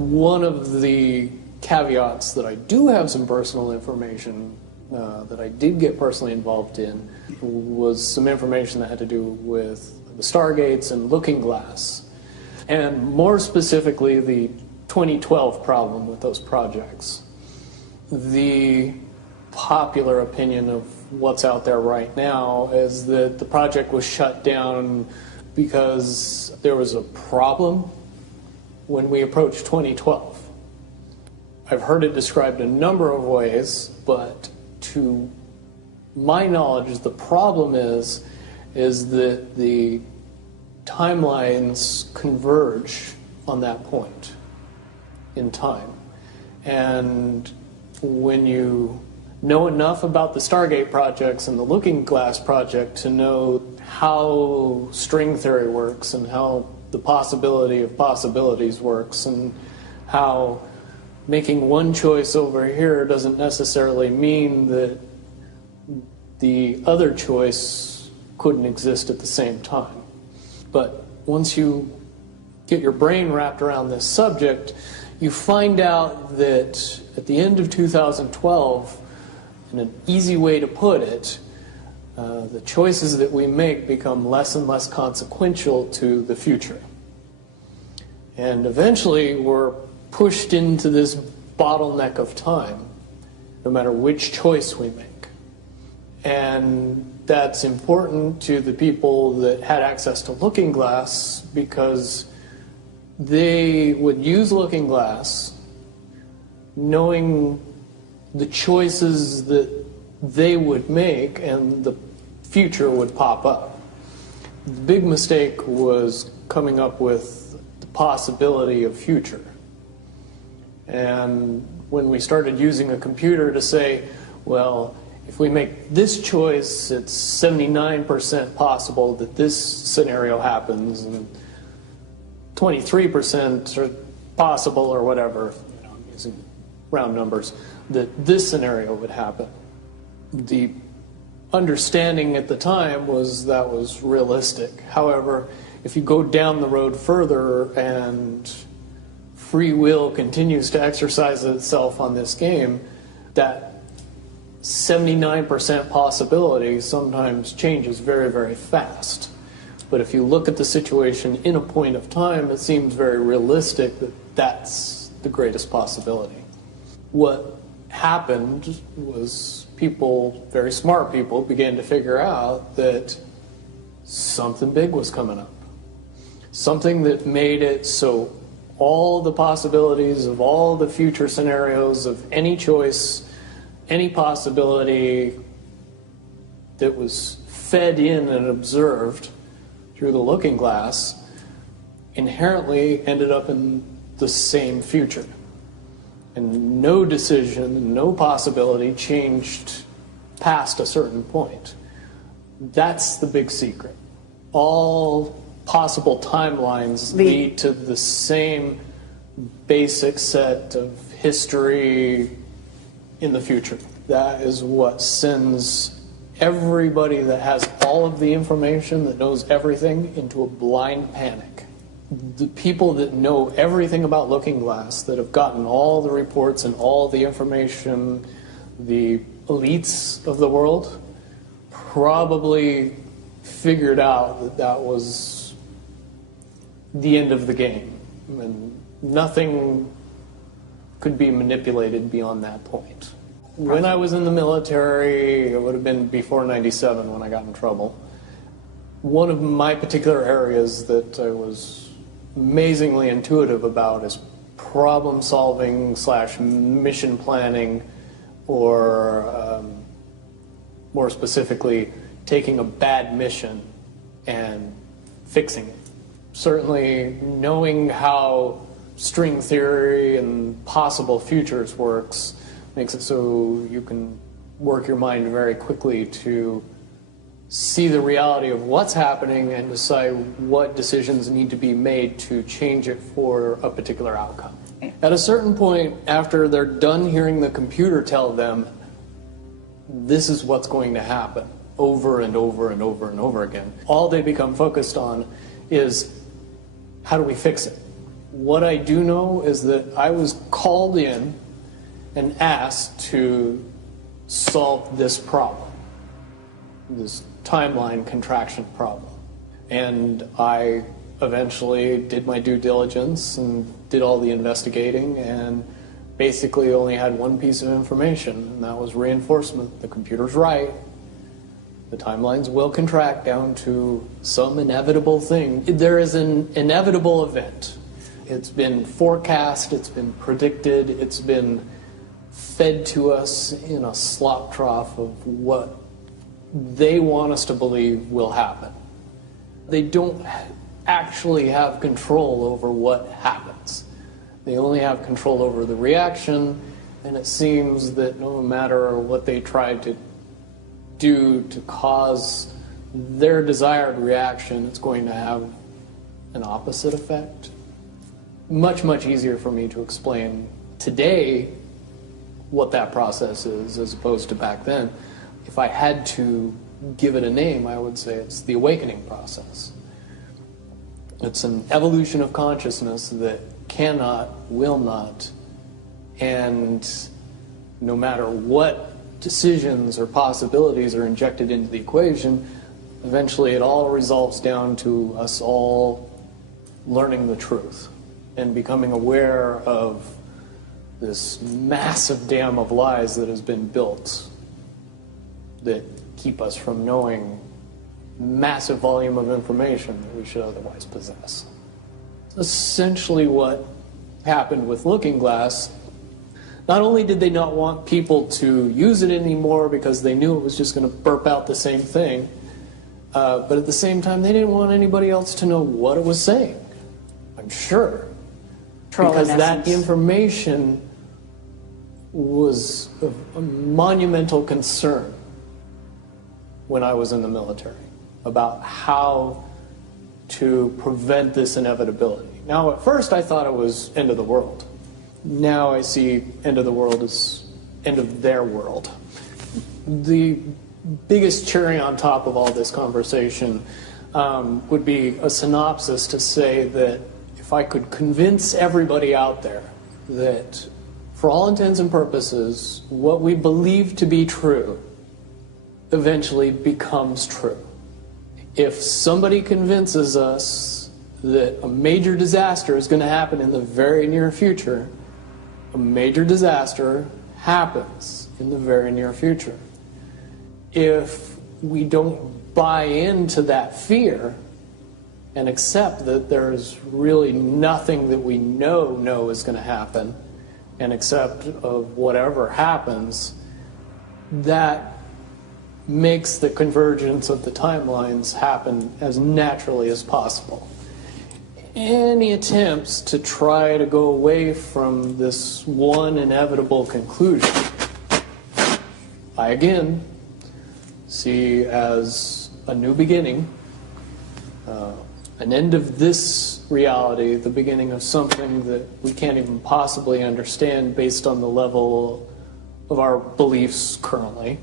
One of the caveats that I do have some personal information that I did get personally involved in was some information that had to do with the Stargates and Looking Glass, and more specifically the 2012 problem with those projects. The popular opinion of what's out there right now is that the project was shut down because there was a problem when we approached 2012. I've heard it described a number of ways, but to my knowledge, the problem is that the timelines converge on that point in time. And when you know enough about the Stargate projects and the Looking Glass project to know how string theory works and how the possibility of possibilities works and how making one choice over here doesn't necessarily mean that the other choice couldn't exist at the same time. But once you get your brain wrapped around this subject, you find out that at the end of 2012, in an easy way to put it, the choices that we make become less and less consequential to the future. And eventually we're pushed into this bottleneck of time, no matter which choice we make. And that's important to the people that had access to Looking Glass because they would use Looking Glass knowing the choices that they would make and the future would pop up. The big mistake was coming up with the possibility of future. And when we started using a computer to say, well, if we make this choice, it's 79% possible that this scenario happens, and 23% are possible, or whatever, I'm using round numbers, that this scenario would happen. The understanding at the time was that was realistic. However, if you go down the road further and free will continues to exercise itself on this game, that 79% possibility sometimes changes very, very fast. But if you look at the situation in a point of time, it seems very realistic that that's the greatest possibility. What happened was people, very smart people, began to figure out that something big was coming up. Something that made it so all the possibilities of all the future scenarios of any choice, any possibility that was fed in and observed through the Looking Glass inherently ended up in the same future. And no decision, no possibility changed past a certain point. That's the big secret. All possible timelines lead to the same basic set of history in the future. That is what sends everybody that has all of the information, that knows everything, into a blind panic. The people that know everything about Looking Glass, that have gotten all the reports and all the information, the elites of the world, probably figured out that that was the end of the game. And nothing could be manipulated beyond that point. When I was in the military, it would have been before '97 when I got in trouble. One of my particular areas that I was amazingly intuitive about is problem solving / mission planning, or more specifically, taking a bad mission and fixing it. Certainly knowing how string theory and possible futures works makes it so you can work your mind very quickly to see the reality of what's happening and decide what decisions need to be made to change it for a particular outcome. At a certain point, after they're done hearing the computer tell them this is what's going to happen over and over and over and over again, all they become focused on is how do we fix it? What I do know is that I was called in and asked to solve this problem, this timeline contraction problem. And I eventually did my due diligence and did all the investigating and basically only had one piece of information, and that was reinforcement. The computer's right. The timelines will contract down to some inevitable thing. There is an inevitable event. It's been forecast, it's been predicted, it's been fed to us in a slop trough of what they want us to believe will happen. They don't actually have control over what happens. They only have control over the reaction, and it seems that no matter what they try to do to cause their desired reaction, it's going to have an opposite effect. Much, much easier for me to explain today what that process is as opposed to back then. If I had to give it a name, I would say it's the awakening process. It's an evolution of consciousness that cannot, will not, and no matter what decisions or possibilities are injected into the equation, eventually it all resolves down to us all learning the truth and becoming aware of this massive dam of lies that has been built that keep us from knowing massive volume of information that we should otherwise possess. Essentially what happened with Looking Glass, not only did they not want people to use it anymore because they knew it was just going to burp out the same thing, but at the same time they didn't want anybody else to know what it was saying, I'm sure. Because that information was a monumental concern when I was in the military about how to prevent this inevitability. Now, at first I thought it was end of the world. Now I see end of the world as end of their world. The biggest cherry on top of all this conversation would be a synopsis to say that if I could convince everybody out there that for all intents and purposes, what we believe to be true eventually becomes true. If somebody convinces us that a major disaster is going to happen in the very near future, a major disaster happens in the very near future. If we don't buy into that fear and accept that there's really nothing that we know is going to happen, and accept of whatever happens, that makes the convergence of the timelines happen as naturally as possible. Any attempts to try to go away from this one inevitable conclusion, I again see as a new beginning, an end of this reality, the beginning of something that we can't even possibly understand based on the level of our beliefs currently.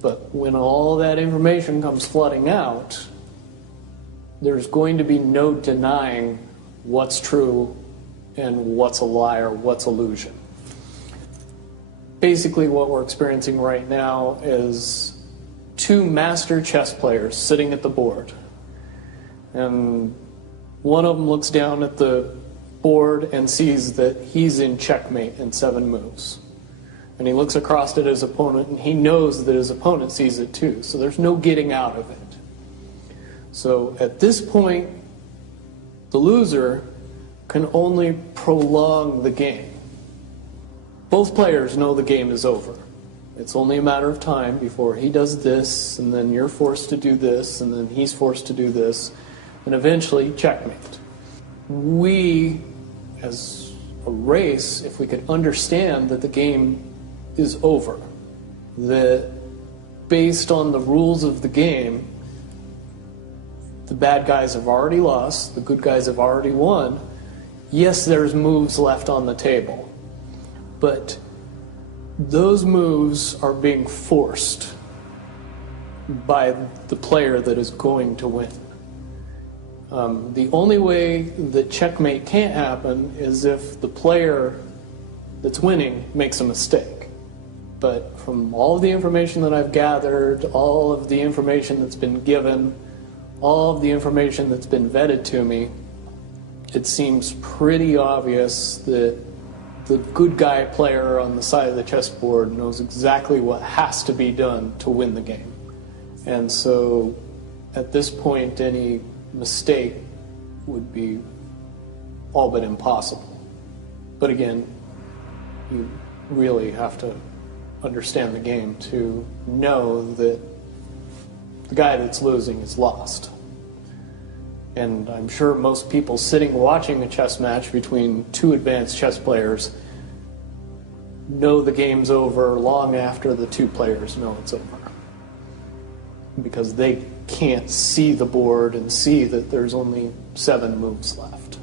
But when all that information comes flooding out, there's going to be no denying what's true and what's a lie or what's illusion. Basically what we're experiencing right now is two master chess players sitting at the board. And one of them looks down at the board and sees that he's in checkmate in 7 moves. And he looks across at his opponent and he knows that his opponent sees it too. So there's no getting out of it. So at this point, the loser can only prolong the game. Both players know the game is over. It's only a matter of time before he does this, and then you're forced to do this, and then he's forced to do this, and eventually checkmate. We, as a race, if we could understand that the game is over, that based on the rules of the game, the bad guys have already lost, the good guys have already won. Yes, there's moves left on the table, but those moves are being forced by the player that is going to win. The only way that checkmate can't happen is if the player that's winning makes a mistake. But from all of the information that I've gathered, all of the information that's been given, all of the information that's been vetted to me, it seems pretty obvious that the good guy player on the side of the chessboard knows exactly what has to be done to win the game. And so at this point, any mistake would be all but impossible. But again, you really have to understand the game to know that the guy that's losing is lost. And I'm sure most people sitting watching a chess match between two advanced chess players know the game's over long after the two players know it's over. Because they can't see the board and see that there's only 7 moves left.